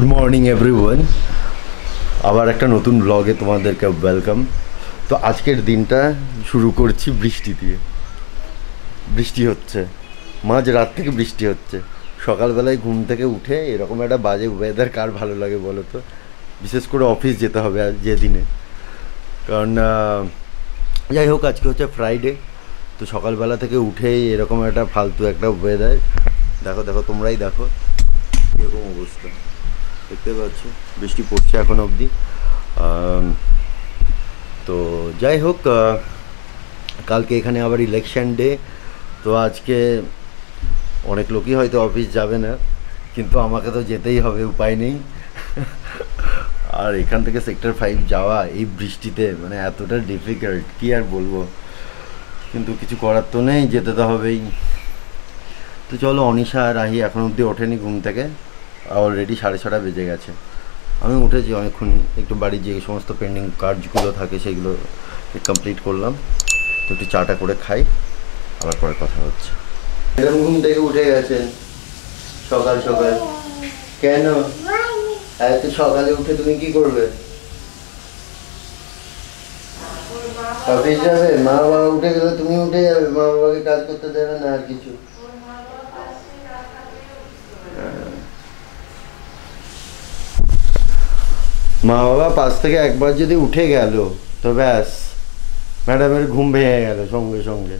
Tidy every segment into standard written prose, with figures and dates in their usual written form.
Good morning everyone, আবার একটা নতুন ব্লগে তোমাদেরকে ওয়েলকাম। তো আজকের দিনটা শুরু করছি বৃষ্টি দিয়ে। বৃষ্টি হচ্ছে, মাঝ রাত থেকে বৃষ্টি হচ্ছে। সকালবেলায় ঘুম থেকে উঠে এরকম একটা বাজে ওয়েদার কার ভালো লাগে বলো তো? বিশেষ করে অফিস যেতে হবে আজ যে দিনে, কারণ যাই হোক আজকে হচ্ছে ফ্রাইডে। তো সকালবেলা থেকে উঠেই এরকম একটা ফালতু একটা ওয়েদার। দেখো দেখো তোমরাই দেখো এরকম অবস্থা, দেখতে পাচ্ছ বৃষ্টি পড়ছে এখন অবধি। তো যাই হোক, কালকে এখানে আবার ইলেকশন ডে। তো আজকে অনেক লোকই হয়তো অফিস যাবে না, কিন্তু আমাকে তো যেতেই হবে, উপায় নেই। আর এখান থেকে সেক্টর 5 যাওয়া এই বৃষ্টিতে মানে এতটা ডিফিকাল্ট, কী আর বলবো, কিন্তু কিছু করার তো নেই, যেতে তো হবেই। তো চলো, অনিশা আর রাহি এখন অবধি ওঠেনি ঘুম থেকে, অলরেডি 6:30 বেজে গেছে। আমি উঠেছি অনেকক্ষণই, একটু বাড়ির যে সমস্ত পেন্ডিং কাজগুলো থাকে সেগুলো কমপ্লিট করলাম। তো একটু চাটা করে খাই, আবার পরে কথা হচ্ছে। এরকম ঘুম থেকে উঠে গেছেন সকাল সকাল? কেন এত সকালে উঠে তুমি কি করবে? অফিস যাবে? মা বাবা উঠে গেলে তুমি উঠে যাবে? মা বাবাকে কাজ করতে দেবে না আর কিছু? মা বাবা পাশ থেকে একবার যদি উঠে গেল তো ব্যাস, ম্যাডামের ঘুম ভেঙে গেল সঙ্গে সঙ্গে।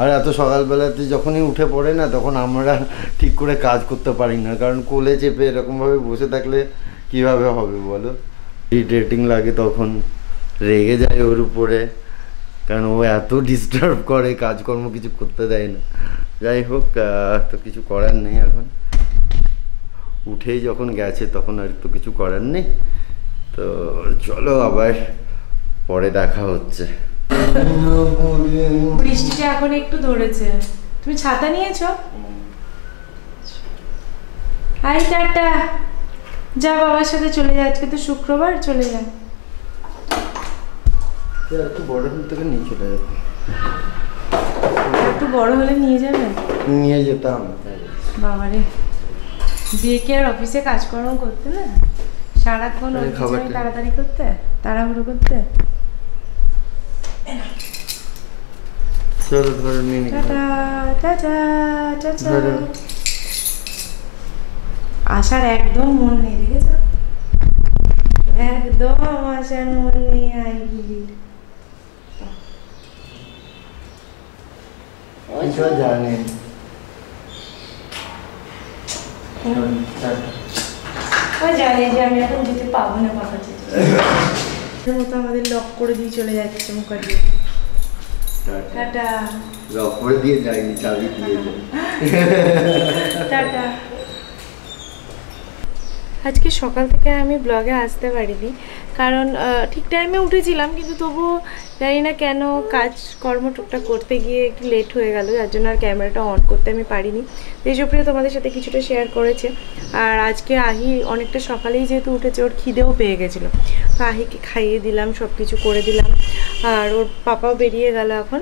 আর এত সকালবেলাতে যখনই উঠে পড়ে না, তখন আমরা ঠিক করে কাজ করতে পারি না, কারণ কোলে চেপে এরকমভাবে বসে থাকলে কিভাবে হবে বলো? ইরিটেটিং লাগে, তখন রেগে যায় ওর উপরে, কারণ ও এত ডিস্টার্ব করে, কাজকর্ম কিছু করতে দেয় না। যাই হোক, তো কিছু করার নেই, এখন উঠেই যখন গেছে তখন আর তো কিছু করার নেই। তো চলো আবার পরে দেখা হচ্ছে। বৃষ্টিটা এখন একটু ধরেছে। তুমি ছাতা নিয়েছো? হাই টাটা, যা বাবার সাথে চলে যা, আজকে তো শুক্রবার, চলে যা। একটু বড় হলে তোকে নিয়ে চলে যেত। একটু বড় হলে নিয়ে যাবে? নিয়ে যেতাম। বাবারে, বিয়ে কি আর অফিসে কাজকর্ম করতে না? সারাক্ষণ ওর পিছনে তাড়াতাড়ি করতে, তাড়াহুড়ো করতে। চলো ধরে নিয়ে টাটা টাটা টাটা। আসার একদম মন নেই, দেখেছ? একদম আসার মন নেই আইগুলির। কিছু জানে ও জানে যে আমি এখন যেতে পাবো না বাবা মতো আমাদের লক করে দিয়ে চলে যাচ্ছে মুখার্জি। টাটা। লক করে দিয়ে যায়নি, চাবি দিয়ে টাটা। আজকে সকাল থেকে আমি ব্লগে আসতে পারিনি, কারণ ঠিক টাইমে উঠেছিলাম, কিন্তু তবুও জানি না কেন কাজকর্ম টুকটাক করতে গিয়ে একটু লেট হয়ে গেল, যার জন্য আর ক্যামেরাটা অন করতে আমি পারিনি। দেশপ্রিয় তোমাদের সাথে কিছুটা শেয়ার করেছে। আর আজকে আহি অনেকটা সকালেই যেহেতু উঠেছে, ওর খিদেও পেয়ে গেছিলো, তো আহিকে খাইয়ে দিলাম, সব কিছু করে দিলাম। আর ওর পাপাও বেরিয়ে গেল এখন।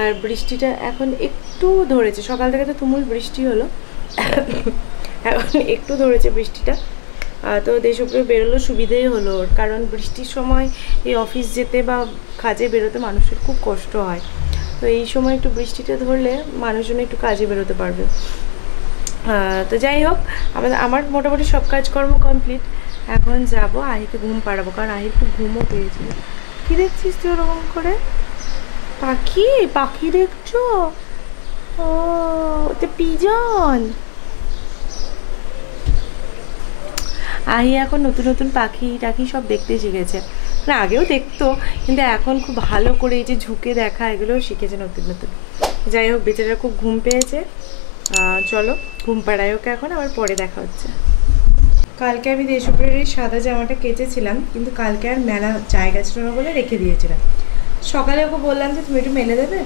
আর বৃষ্টিটা এখন একটু ধরেছে, সকাল থেকে তো তুমুল বৃষ্টি হলো, এখন একটু ধরেছে বৃষ্টিটা। তো দেশপ্রিয় বেরোলো, সুবিধেই হলো ওর, কারণ বৃষ্টির সময় এই অফিস যেতে বা কাজে বেরোতে মানুষের খুব কষ্ট হয়। তো এই সময় একটু বৃষ্টিটা ধরলে মানুষজন একটু কাজে বেরোতে পারবে। তো যাই হোক, আমার মোটামুটি সব কাজকর্ম কমপ্লিট। এখন যাব আহিকে ঘুম পাড়াবো, কারণ আহির খুব ঘুমও পেয়েছিল। কী দেখছিস তুই ওরকম করে? পাখি পাখি দেখছো? ও ওতে পিজন। আহি এখন নতুন নতুন পাখি টাখি সব দেখতে শিখেছে, না আগেও দেখতো, কিন্তু এখন খুব ভালো করে এই যে ঝুঁকে দেখা এগুলোও শিখেছে নতুন নতুন। যাই হোক, বেচারা খুব ঘুম পেয়েছে। চলো ঘুম পাড়াই ওকে এখন, আবার পরে দেখা হচ্ছে। কালকে আমি দেশপ্রিয়ের সাদা জামাটা কেচেছিলাম, কিন্তু কালকে আর মেলা জায়গা ছিল না বলে রেখে দিয়েছিলাম। সকালে ওকে বললাম যে তুমি একটু মেলে দেবে,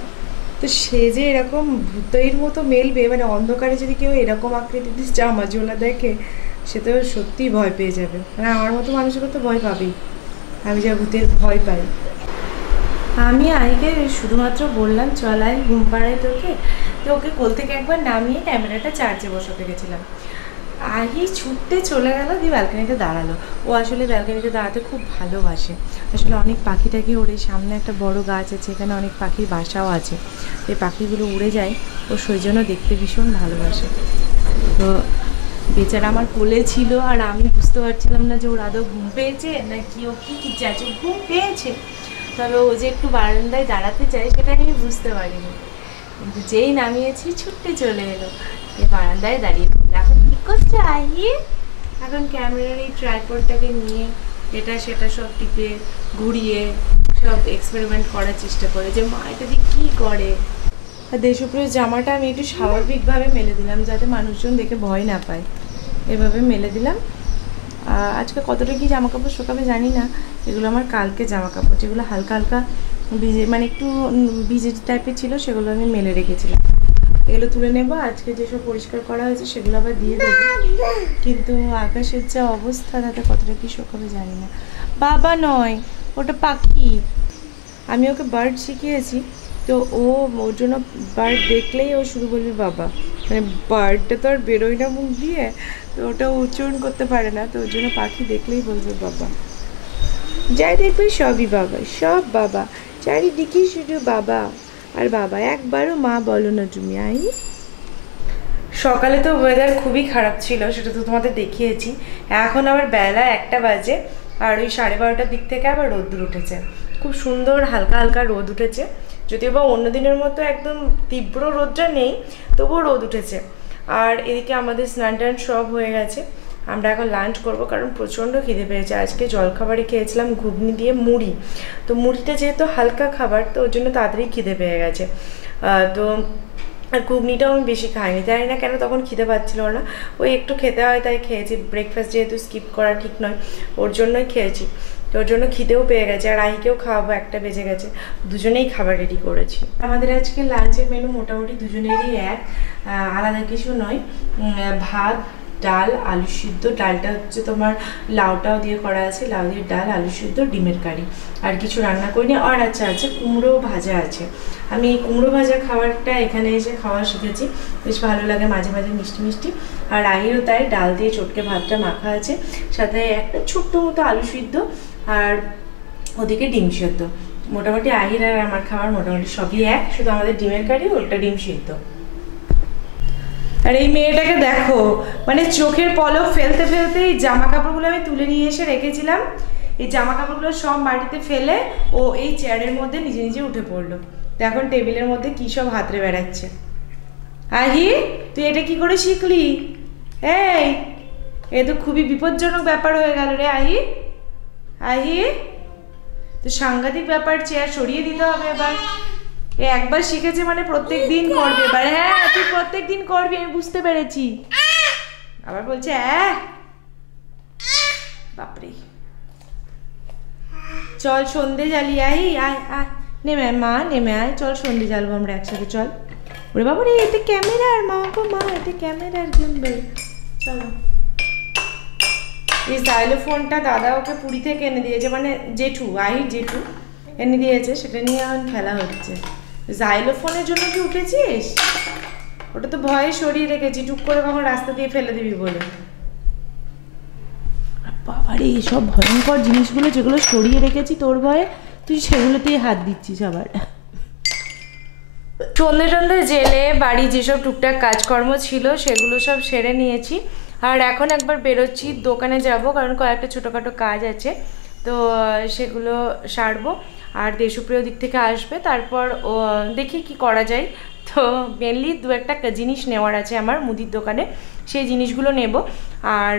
তো সে যে এরকম ভূতের মতো মেলবে, মানে অন্ধকারে যদি কেউ এরকম আকৃতির জামা জোলা দেখে, সে তো সত্যিই ভয় পেয়ে যাবে, মানে আমার মতো মানুষের তো ভয় পাবেই, আমি যা ভূতের ভয় পাই। আমি আইকে শুধুমাত্র বললাম চলাই ঘুম পাড়াই তোকে, তো ওকে কোল থেকে একবার নামিয়ে ক্যামেরাটা চার্জে বসাতে গেছিলাম। আহি ছুটতে চলে গেল, দিয়ে ব্যালকানিতে দাঁড়ালো। ও আসলে ব্যালকানিতে দাঁড়াতে খুব ভালোবাসে। আসলে অনেক পাখি টাখি ওড়ে, সামনে একটা বড় গাছ আছে, এখানে অনেক পাখির বাসাও আছে। এই পাখিগুলো উড়ে যায়, ও সেই জন্য দেখতে ভীষণ ভালোবাসে। তো বেচারা আমার কোলে ছিল, আর আমি বুঝতে পারছিলাম না যে ওর আদৌ ঘুম পেয়েছে নাকি ও কি চাইছে। ঘুম পেয়েছে, তবে ও যে একটু বারান্দায় দাঁড়াতে চায় সেটা আমি বুঝতে পারিনি। কিন্তু যেই নামিয়েছি ছুটতে চলে এলো, এই বারান্দায় দাঁড়িয়ে পড়লো। এখন কি করছে আহি? এখন ক্যামেরার এই ট্রাইপডটাকে নিয়ে এটা সেটা সব টিপে ঘুরিয়ে সব এক্সপেরিমেন্ট করার চেষ্টা করে যে মা এটা দিয়ে কী করে। আর দেশপ্রিয় জামাটা আমি একটু স্বাভাবিকভাবে মেলে দিলাম, যাতে মানুষজন দেখে ভয় না পায়। এভাবে মেলে দিলাম। আজকে কতটা কি জামা কাপড় শুকাবে জানি না। এগুলো আমার কালকে জামা কাপড়, যেগুলো হালকা হালকা ভিজে, মানে একটু ভিজে টাইপের ছিল, সেগুলো আমি মেলে রেখেছিলাম। এগুলো তুলে নেব। আজকে যেসব পরিষ্কার করা হয়েছে সেগুলো আবার দিয়ে দেবো। কিন্তু আকাশের যা অবস্থা, তাতে কতটা কি শুকাবে জানি না। বাবা নয়, ওটা পাখি। আমি ওকে বার্ড শিখিয়েছি, তো ওর জন্য বার্ড দেখলেই ও শুধু বলবে বাবা। মানে বার্ডটা তো আর বেরোয় না মুখ দিয়ে, তো ওটা উচ্চারণ করতে পারে না, তো ওর জন্য পাখি দেখলেই বলবে বাবা। যাই দেখবে সবই বাবা, সব বাবা, চারিদিকে শুধু বাবা আর বাবা। একবারও মা বলো না তুমি। সকালে তো ওয়েদার খুবই খারাপ ছিল, সেটা তো তোমাদের দেখিয়েছি। এখন আবার বেলা 1টা বাজে, আর ওই 12:30টার দিক থেকে আবার রোদ্দুর উঠেছে। খুব সুন্দর হালকা হালকা রোদ উঠেছে, যদিও বা অন্য দিনের মতো একদম তীব্র রোদটা নেই, তবুও রোদ উঠেছে। আর এদিকে আমাদের স্নান টান সব হয়ে গেছে। আমরা এখন লাঞ্চ করব, কারণ প্রচণ্ড খিদে পেয়েছে। আজকে জলখাবারে খেয়েছিলাম ঘুগনি দিয়ে মুড়ি, তো মুড়িটা যেহেতু হালকা খাবার, তো ওর জন্য তাড়াতাড়ি খিদে পেয়ে গেছে। তো আর ঘুগনিটাও আমি বেশি খাইনি, জানি না কেন তখন খিদে পাচ্ছিল না। ওই একটু খেতে হয় তাই খেয়েছি। ব্রেকফাস্ট যেহেতু স্কিপ করা ঠিক নয়, ওর জন্যই খেয়েছি। তো ওর জন্য খিদেও পেয়ে গেছে, আর আহিকেও খাওয়াবো, 1টা বেজে গেছে। দুজনেই খাবার রেডি করেছি। আমাদের আজকে লাঞ্চের মেনু মোটামুটি দুজনেরই এক, আলাদা কিছু নয়। ভাত, ডাল, আলু সিদ্ধ। ডালটা হচ্ছে তোমার লাউটাও দিয়ে করা আছে, লাউ দিয়ে ডাল, আলু সিদ্ধ, ডিমের কারি। আর কিছু রান্না করিনি। আর আচ্ছা আছে কুমড়ো ভাজা আছে। আমি এই কুমড়ো ভাজা খাবারটা এখানে এসে খাওয়া শিখেছি, বেশ ভালো লাগে, মাঝে মাঝে মিষ্টি মিষ্টি। আর আহিরও তাই, ডাল দিয়ে চটকে ভাতটা মাখা আছে, সাথে একটা ছোট্ট মতো আলু সিদ্ধ, আর ওদিকে ডিম সিদ্ধ। মোটামুটি আহির আর আমার খাবার মোটামুটি সবই এক, শুধু আমাদের ডিমের কারি, ওটা ডিম সিদ্ধ। আর এই মেয়েটাকে দেখো, মানে চোখের পলক ফেলতে ফেলতে এই জামা কাপড়গুলো আমি তুলে নিয়ে এসে রেখেছিলাম, এই জামা কাপড়গুলো সব মাটিতে ফেলে ও এই চেয়ারের মধ্যে নিজে নিজে উঠে পড়লো। তো এখন টেবিলের মধ্যে কী সব হাতড়ে বেড়াচ্ছে। আহি, তুই এটা কি করে শিখলি? এই, এ তো খুবই বিপজ্জনক ব্যাপার হয়ে গেল রে আহি। আহি, তো সাংঘাতিক ব্যাপার, চেয়ার সরিয়ে দিতে হবে এবার। এ একবার শিখেছে মানে প্রত্যেক দিন করবে এবার। হ্যাঁ, তুই প্রত্যেক দিন করবি, আমি বুঝতে পেরেছি। আবার বলছে বাপরে। চল সন্ধে জ্বালি, আহি আয় আয়, নেমে আয় মা, নেমে আয়, চল সন্ধে জ্বালবো আমরা একসাথে, চল। ওরে বাবা রে, এতে ক্যামেরার মা গো মা, এতে ক্যামেরার গিম্বল। চলো। এই জাইলোফোনটা দাদা ওকে পুরী থেকে এনে দিয়েছে, মানে জেঠু, আহির জেঠু এনে দিয়েছে, সেটা নিয়ে এখন খেলা হচ্ছে। জাইলোফোনের জন্য কি উঠেছিস? ওটা তো ভয়ে সরিয়ে রেখেছি, টুক করে কখন রাস্তা দিয়ে ফেলে দিবি বলে। বাবারে, সব ভয়ঙ্কর জিনিসগুলো যেগুলো সরিয়ে রেখেছি তোর ভয়ে, তুই সেগুলোতেই হাত দিচ্ছিস আবার। সন্ধে টন্ধে জেলে বাড়ি যেসব টুকটাক কাজকর্ম ছিল সেগুলো সব সেরে নিয়েছি। আর এখন একবার বেরোচ্ছি, দোকানে যাব, কারণ কয়েকটা ছোটোখাটো কাজ আছে, তো সেগুলো সারবো। আর দেশপ্রিয় দিক থেকে আসবে, তারপর ও দেখি কি করা যায়। তো মেনলি 2-একটা জিনিস নেওয়ার আছে আমার মুদির দোকানে, সেই জিনিসগুলো নেব। আর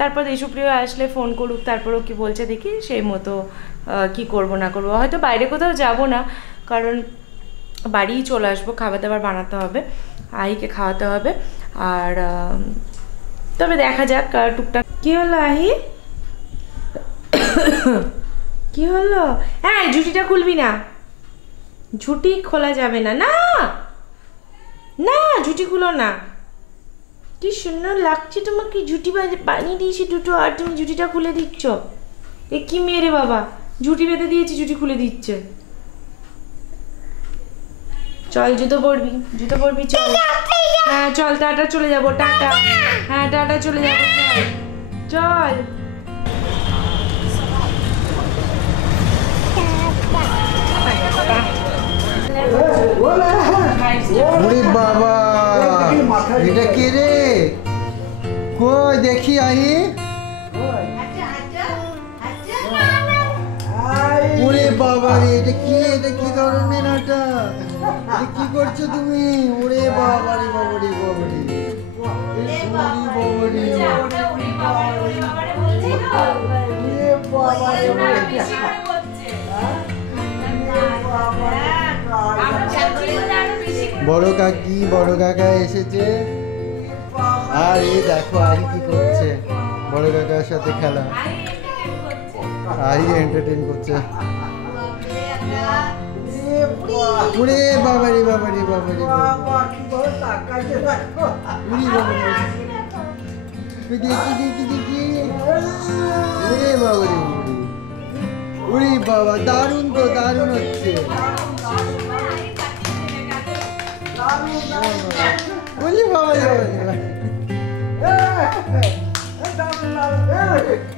তারপর দেশপ্রিয় আসলে ফোন করুক, তারপরও কি বলছে দেখি, সেই মতো কি করব না করবো। হয়তো বাইরে কোথাও যাব না, কারণ বাড়িই চলে আসবো, খাবার দাবার বানাতে হবে, আহিকে খাওয়াতে হবে। আর তবে দেখা যাক টুকটাক। কি হলো আহি? কি হলো? হ্যাঁ, ঝুঁটিটা খুলবি না, ঝুঁটি খোলা যাবে না। না না, ঝুঁটি খুলো না। কি সুন্দর লাগছে তোমাকে, ঝুঁটি বানিয়ে দিয়েছি দুটো, আর তুমি ঝুঁটিটা খুলে দিচ্ছ। এ কি মেয়ে রে বাবা, ঝুঁটি বেঁধে দিয়েছি, ঝুঁটি খুলে দিচ্ছে। চল জুতো পরবি চল। হ্যাঁ চল, টাটা চলে যাবো, টাটা। হ্যাঁ টাটা চলে যাবো, চল। ওরে বাবা, এটা কে রে? কই দেখি আহি। ওরে বাবা রে, এটা কি ধরনের আটা? এটা কি করছো তুমি? ওরে বাবা রে, বাবা রে, বাবা রে, বড় কাকা এসেছে। আর এই দেখো আহি কি করছে, বড় কাকার সাথে খেলা। আহি এন্টারটেইন করছে। ওরে বাবা রে, বাবা রে, বাবা রে, দেখি। ওরে বাবা রে, ওরে বাবা, দারুণ তো, দারুণ হচ্ছে। ওরে বাবা রে, বাবা রে।